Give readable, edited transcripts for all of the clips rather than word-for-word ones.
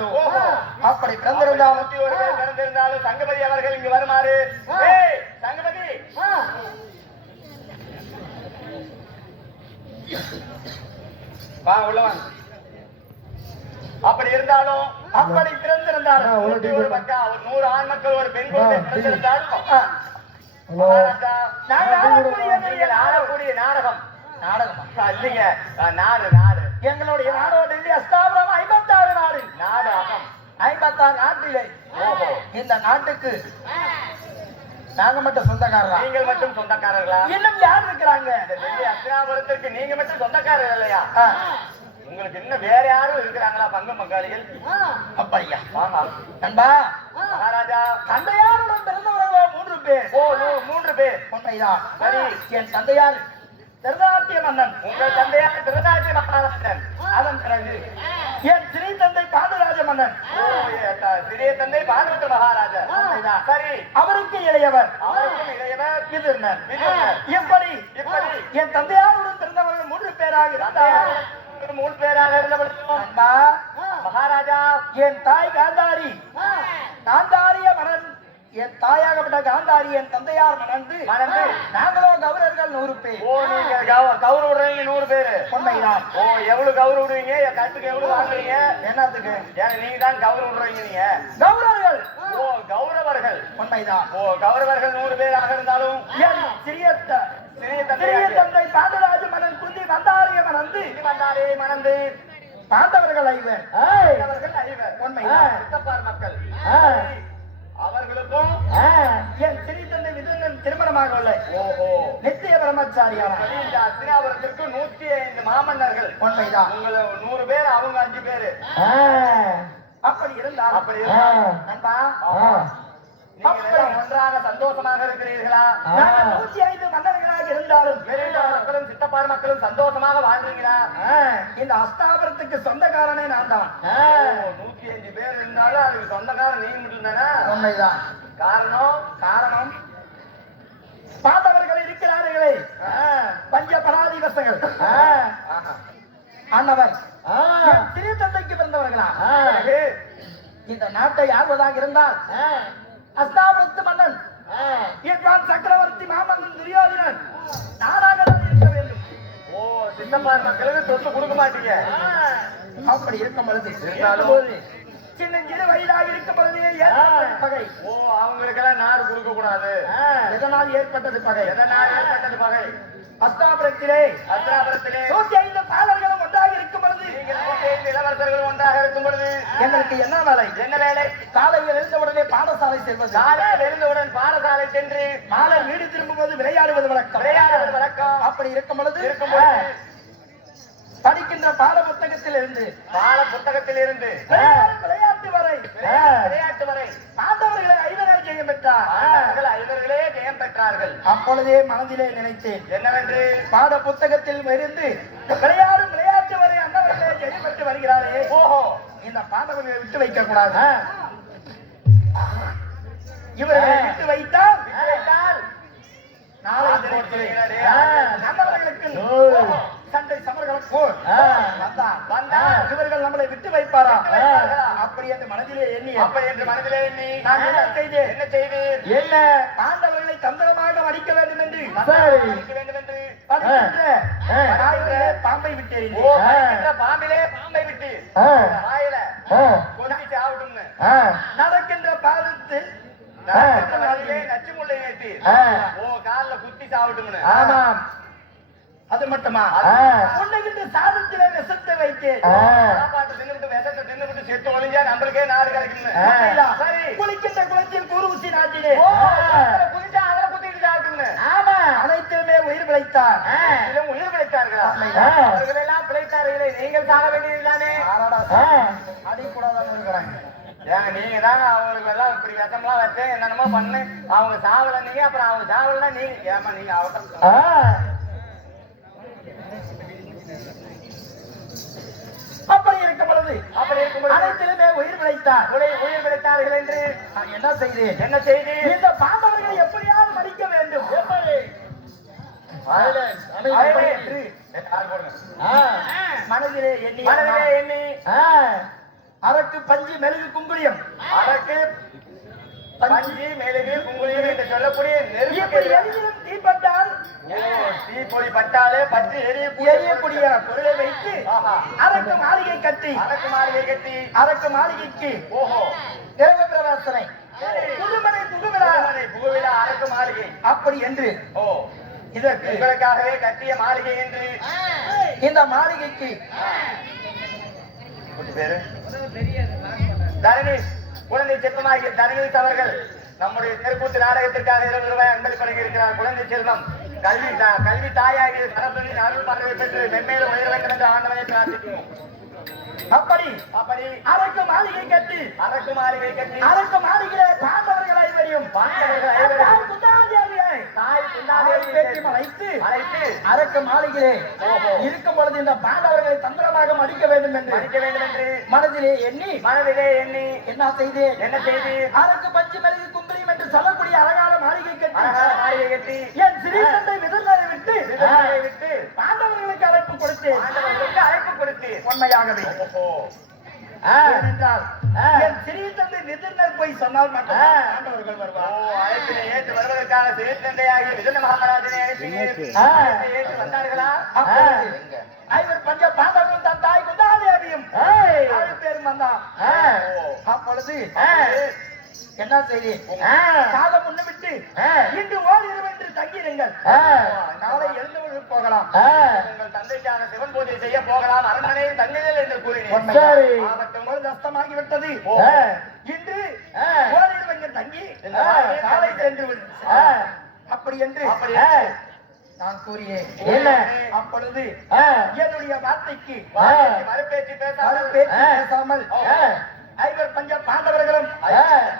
பிறந்தோம். அப்படி பிறந்திருந்தாலும் பிறந்திருந்தாலும் சங்கபதி அவர்கள் இங்கு வருமாறு. சங்கபதி வா உள்ளவன். அப்படி இருந்தாலும் அப்படி பிறந்திருந்தாலும் ஒரு மக்கா ஒரு 100 ஆண் மக்கள் ஒரு பெண் குழந்தை பிறந்திருந்தாலும் ஆடக்கூடிய நாடகம் இல்லைங்க நாடு நாடு எங்களுடைய நாடோடு அஸ்தாபுரம் 56 நாடு நாடு அகம் 56 நாட்டிலே இந்த நாட்டுக்கு நாங்க மட்டும் சொந்தக்காரர்களா? நீங்கள் மட்டும் சொந்தக்காரர்களா? இன்னும் யார் இருக்கிறாங்க? அஸ்தினாபுரத்திற்கு நீங்க மட்டும் சொந்தக்காரர்கள் இல்லையா? உங்களுக்கு இன்னும் வேற யாரும் இருக்கிறாங்களா பங்கு பங்காளிகள்? அப்படியா? நண்பா மகாராஜா தந்தையாருடன் பிறந்தவர்கள் 3 பேர். ஓ 3 பேர். உண்மைதான். சரி, என் தந்தையார் திருநாட்டிய மன்னன். உங்கள் தந்தையார் திருநாட்டிய மகாராஜன். அதன் பிறகு என் சிறிய தந்தை பாண்டுராஜ மன்னன். சிறிய தந்தை பாண்டுராஜ மகாராஜா. சரி, அவருக்கு இளையவர் விதுரன். எப்படி என் தந்தையாருடன் பிறந்தவர்கள் 3 பேராக இருந்தார். 3 பேராக இருந்தவர்கள் மகாராஜா என் தாய் காந்தாரி காந்தாரிய மன்னன். என் தாயாகப்பட்ட காந்தாரி என் தந்தையார் மணந்து நாங்களோ கௌரவர்கள் 100 பேர். ஓ நீங்க கௌரவ விடுறீங்க 100 பேரு. உண்மைதான். ஓ எவ்வளவு கௌரவ விடுவீங்க? கட்டுக்கு எவ்வளவு வாங்குறீங்க? என்னத்துக்கு? நீங்க தான் கௌரவ விடுறீங்க. நீங்க கௌரவர்கள். ஓ கௌரவர்கள். உண்மைதான். ஓ கௌரவர்கள் 100 பேராக இருந்தாலும் சிறிய தந்தை பாண்டராஜ மன்னன் குந்தி வந்தாரிய மணந்து பாண்டவர்கள் 5 உண்மைதான். மக்கள் அவர்களுக்கும் என் சிறிய தந்தை விதுரன் திருமணமாகவில்லை. ஓஹோ நித்திய பிரம்மச்சாரியான அஸ்தினாபுரத்திற்கு 105 மாமன்னர்கள். உண்மைதான். உங்களை 100 பேர் அவங்க 5 பேரு. அப்படி இருந்தால் நண்பா ஒன்றாக சந்தோஷமாக இருக்கிறீர்களா? 105 மன்னர்களாக இருந்தாலும் மக்களும் சித்தப்பார் மக்களும் சந்தோஷமாக வாழ்றீங்களா? இந்த அஸ்தாபுரத்துக்கு சொந்தக்காரனே நான் தான். 105 பேர் இருந்தாலும் அதுக்கு சொந்தக்காரன் நீங்க மட்டும் தானே? உண்மைதான். காரணம் பாண்டவர்கள் இருக்கிறார்களே பஞ்ச பராதிவசங்கள் அன்னவர் சிறிய தந்தைக்கு பிறந்தவர்களா? இந்த நாட்டை ஆள்வதாக இருந்தால் அஸ்தாபுரத்து மன்னன் என்றான் சக்கரவர்த்தி மாமன்னன் துரியோதனன் நானாக இருக்க வேண்டும். ஓ சின்னமார் மக்களுக்கு தொட்டு கொடுக்க மாட்டீங்க. அப்படி இருக்கும் பொழுது சின்ன வயதாக இருக்கும் பொழுது பகை. ஓ அவங்களுக்கெல்லாம் நாடு கொடுக்க கூடாது. எதனால் ஏற்பட்டது பகை? அஸ்தாபுரத்திலே 105 பாலர்களும் ஒன்றாக இருக்கும் பொழுது இளவரசர்களும் ஒன்றாக இருக்கும் பொழுது எங்களுக்கு என்ன வேலை? காலையில் எழுந்தவுடனே பாடசாலை செல்வது. காலையில் எழுந்தவுடன் பாடசாலை சென்று மாலை வீடு திரும்பும்போது விளையாடுவது வழக்கம். அப்படி இருக்கும் பொழுது படிக்கின்ற பாட புத்தகத்தில் இருந்து விளையாட்டு வரை பாண்டவர்களை 5 ஜெயம் பெற்றார்கள். அப்பொழுதே மனதிலே நினைத்தேன் என்னவென்று, பாட புத்தகத்தில் இருந்து விளையாட்டு வரை அண்ணவர்களே ஜெயம் பெற்று வருகிறாரே. ஓஹோ இந்த பாண்டவர்களை விட்டு வைக்க கூடாது. இவர்களை விட்டு வைத்தால் நாளை அண்ணவர்களுக்கு சண்டை சமர்களும் போர் வந்தால் இவர்கள் நம்மளை விட்டு வைப்பாரா? அப்படி என்று மனதிலே எண்ணி நான் என்ன செய்தேன்? என்ன பாண்டவர்களை தந்திரமாக அடிக்க வேண்டும் என்று பாம்பை விட்டேன். பாம்பை விட்டு நடக்கின்ற பாதத்தில் நச்சு முல்லை ஏற்றி கால குத்தி சாவட்டும். ஆமாம் அது மட்டுமா? உன்னைகிட்ட சாதத்திலே விஷத்தை வைத்தேன். சாப்பாட்டு தின்னுட்டு விஷத்தை தின்னுட்டு செத்து ஒளிஞ்சா நம்மளுக்கே நாடு கிடைக்கணும். சரி குளிக்கின்ற குளத்தில் குருவுசி நாட்டிலே குளிச்சா அதை குத்திட்டு சாப்பிட்டுங்க. ஆமா அனைத்துமே உயிர் பிழைத்தார். உயிர் பிழைத்தார்களா? அவர்கள் எல்லாம் பிழைத்தார்களே, நீங்கள் சாக வேண்டியதுதானே? அடி கூடாதான் இருக்கிறாங்க. நீங்க தாங்க அவங்களுக்கு எல்லாம் இப்படி விஷம்லாம் வச்சு என்னென்னமோ பண்ணு. அவங்க சாவல நீங்க, அப்புறம் அவங்க சாவலன்னா நீங்க ஏமா நீங்க அவட்டம். அப்படி இருக்கும் பொழுது அனைத்திலுமே உயிர் பிழைத்தார்கள் என்று என்ன செய்தி? இந்த பாண்டவர்களை எப்படியாவது மடிக்க வேண்டும். மனதிலே எண்ணி அரக்கு பஞ்சு மெழுகு குங்குளியம் அதற்கு பஞ்சு மெழுகு குங்குளியம் என்று சொல்லக்கூடிய இப்படி நெருப்பு எதிலும் தீப்பட்டால் தீப்பொறி பட்டாலே பற்றி எரியக்கூடிய பொருளை வைத்து ஆஹா. அரக்கு மாளிகை கட்டி அரக்கு மாளிகை கட்டி அரக்கு மாளிகைக்கு ஓஹோ கிரக பிரவேசனை புதுமனை புகுவிழா புகுவிழா அரக்கு மாளிகை அப்படி என்று ஓ இதற்கு உங்களுக்காகவே கட்டிய மாளிகை என்று இந்த மாளிகைக்கு கூட்டு பேரு தரணீஷ் குழந்தை செல்வமாகிய தரணீஷ் அவர்கள் நம்முடைய தெருக்கூத்து நாடகத்திற்காக 20 ரூபாய் அன்பளிப்பு வழங்கியிருக்கிறார். குழந்தை செல்வம் கல்வி தாயாகிய சரஸ்வதியின் அருள் பார்வை பெற்று மென்மேலும் உயர வேண்டும் என்று ஆண்டவனை பிரார்த்திக்கிறோம். அப்படி அப்படி அரக்கு மாளிகை கட்டி அரக்கு மாளிகை கட்டி அரக்கு மாளிகையிலே பாண்டவர்கள் ஐவரையும் பாண்டவர்கள் ஐவரையும் குந்தாதேவியை தாய் பேட்டி குந்தாதேவியை அழைத்து அழைத்து அரக்கு மாளிகையிலே ஓஹோ. இருக்கும் பொழுது இந்த பாண்டவர்களை தந்திரமாக மடிக்க வேண்டும் என்று மன்னிக்க வேண்டும் என்று மனதிலே எண்ணி மனதிலே எண்ணி என்ன செய்தேன் என்ன செய்தி அரக்கு பஞ்சு மெழுகு குங்குளியம் என்று சொல்லக்கூடிய அழகான மாளிகை கட்டி அழகான மாளிகை கட்டி என் சிறிய தந்தை விதர்களை விட்டு விதவையை விட்டு பாண்டவர்களுக்கு அழைப்பு கொடுத்தேன். ஆண்டவர்களுக்கு அழைப்பு கொடுத்து உண்மையாகவே ஓஹோ. ஏனென்றால் என் சிறிய தந்தை விதர்னர் போய் சொன்னால் மட்டும் பாண்டவர்கள் ஓ, வருவார். அழைப்பினை ஏற்று வருவதற்காக சிறித்தந்தையாகிய விதுர மகாராஜனை அழைத்து ஏற்று வந்தார்களா? அப்பொழுது எங்க? ஐவர் பஞ்ச பாண்டவர்களும் தன் தாய் குந்தாதேவியும் பேரும் வந்தான். ஓ. அப்பொழுது என்ன செய்தி ஆ. காலம் முன்னு விட்டு இன்று ஓரிரவு என்று தங்கிடுங்கள், நாளை எழுந்து போகலாம். உங்கள் தந்தைக்கான சிவன் பூஜை செய்ய போகலாம், அரண்மனையில் தங்குதல் என்று கூறினேன். சரி. ஆகட்டும். பொழுது அஸ்தமாகி விட்டது. ஓ. இன்று ஓரிரவு இங்கு தங்கி இந்த நாளை நாளை சென்று விடு. அப்படி என்று அப்படி நான் கூறினேன். என்ன? அப்பொழுது என்னுடைய வார்த்தைக்கு மறுபேச்சு மறு பேசாமல் பேச்சு பேசாமல் ஓ. ஐவர் பஞ்ச பாண்டவர்களும்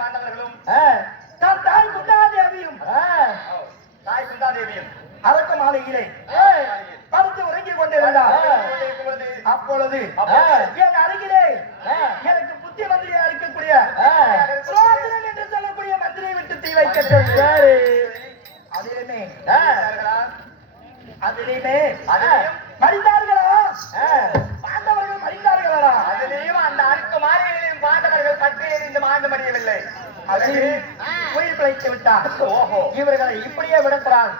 பாண்டவர்களும் தன் தாய் குந்தாதேவியும் தாய் குந்தாதேவியும் அரக்கு மாளிகையிலே படுத்து உறங்கிக் கொண்டிருந்தார். அப்பொழுது என் அருகிலே எனக்கு புத்தி மந்திரியா இருக்கக்கூடிய ரோதனன் என்று சொல்லக்கூடிய மந்திரியை விட்டு தீ வைக்க சொன்னார். அதிலுமே மடிந்தார்களா? பாண்டவர்கள் மடிந்தார்களா? அதிலேயும் அந்த அழுக்கு மாறிகளையும் பாண்டவர்கள் பற்றி எறிந்து மாண்டு மடியவில்லை. அதில் உயிர் பிழைத்து விட்டார். ஓஹோ. இவர்களை இப்படியே விடக்கிறார்.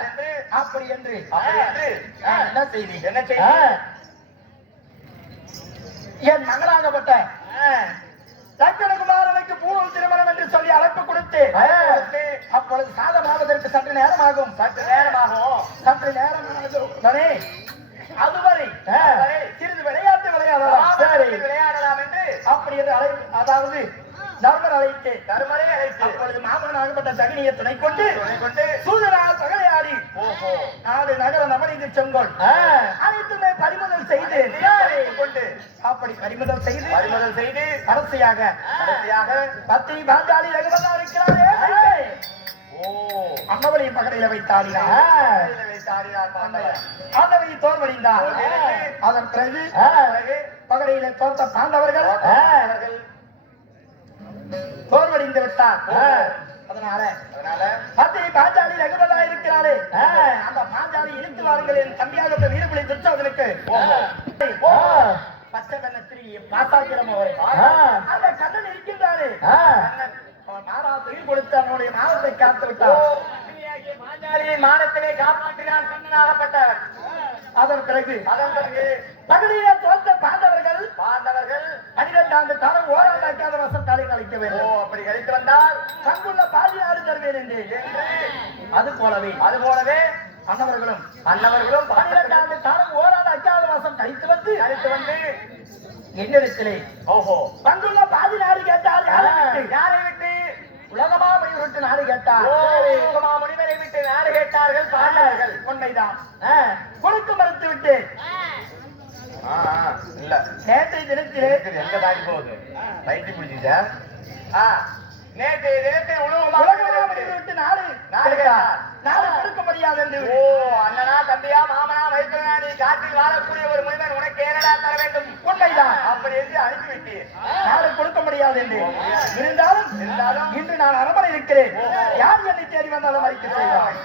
என்று அப்படி என்று அப்படி என்று என்ன செய்தி? என்ன செய்தி? என் மகளாகப்பட்ட லட்சணகுமாரனுக்கு பூணூல் திருமணம் என்று சொல்லி அழைப்பு கொடுத்து அப்பொழுது சாதமாவதற்கு சற்று நேரமாகும். சற்று நேரமாகும். சற்று நேரமானே அதுவரை சிறிது விளையாட்டு விளையாடலாம். சரி, விளையாடலாம் என்று அப்படி என்று அதாவது தர்மர் அழைத்து தருமரை அழைத்து அப்பொழுது மாமனாகப்பட்ட தகினியை துணை கொண்டு கொண்டு சூதனால் பகலையாடி ஓஹோ நாடு நகர நவநீதி செங்கோல் அனைத்துமே பறிமுதல் செய்து கொண்டு அப்படி பறிமுதல் செய்து பறிமுதல் செய்து கடைசியாக பத்தினி பாஞ்சாலி ரகுபதா இருக்கிறாரே ஓ அன்னவளியின் பகடையில வைத்தாடினார். ஆண்டவனை தோல்வழிந்தார். அதன் பிறகு பகடையில தோற்ற பாண்டவர்கள் தோல்வடிந்து விட்டார். அதனால பத்தினி பாஞ்சாலி ரகுபதா இருக்கிறாரே அந்த பாஞ்சாலி இழுத்து வாருங்கள் என் தம்பியாக வீரபுலி துச்சவர்களுக்கு பச்சை கண்ணத்திரி பாசாத்திரம் அவரை அந்த கண்ணன் இருக்கின்றாரே அவன் மாறாத்தையும் கொடுத்து அவனுடைய மானத்தை காத்து விட்டார். பாஞ்சாலியின் மானத்தினை காப்பாற்றினான் கண்ணனாகப்பட்டவர். அதன் பிறகு பகுதியிலே தோற்ற பாண்டவர்கள் 12 ஆண்டு காலம் ஓராண்டாக்காத வருஷம் தலை கழிக்க ஓ வேண்டும். அப்படி கழித்து வந்தால் தங்குள்ள பாதி நாடு தருவேன் என்று அது போலவே அன்னவர்களும் 12 ஆண்டு காலம் ஓராண்டு அக்காத வருஷம் கழித்து வந்து என்னிடத்திலே ஓஹோ தங்குள்ள பாதி நாடு கேட்டால் யாரை விட்டு உலகமாமணி விட்டு நாடு கேட்டார். முனிவரை விட்டு யாரு கேட்டார்கள்? பாண்டவர்கள். உண்மைதான். கொடுக்க மறுத்து விட்டு இல்ல நேற்றைய தினத்திலே எங்க தாண்டி போகுது பயிற்சி பிடிச்சிச்சா? நேற்று உலகமாமணி விட்டு நாடு கேட்டார். நாடு கொடுக்க முடியாது என்று ஓ அண்ணனா தம்பியா மாமனா வைத்தனா நீ காட்டில் வாழக்கூடிய ஒரு முனிவன் உனக்கு ஏனடா தர வேண்டும்? உண்மைதான். அப்படி என்று அனுப்பிவிட்டீர். நாடு கொடுக்க முடியாது என்று இருந்தாலும் இன்று நான் அரமனை இருக்கிறேன். யார் என்னை தேடி வந்தாலும் அறிக்கை செய்வார்.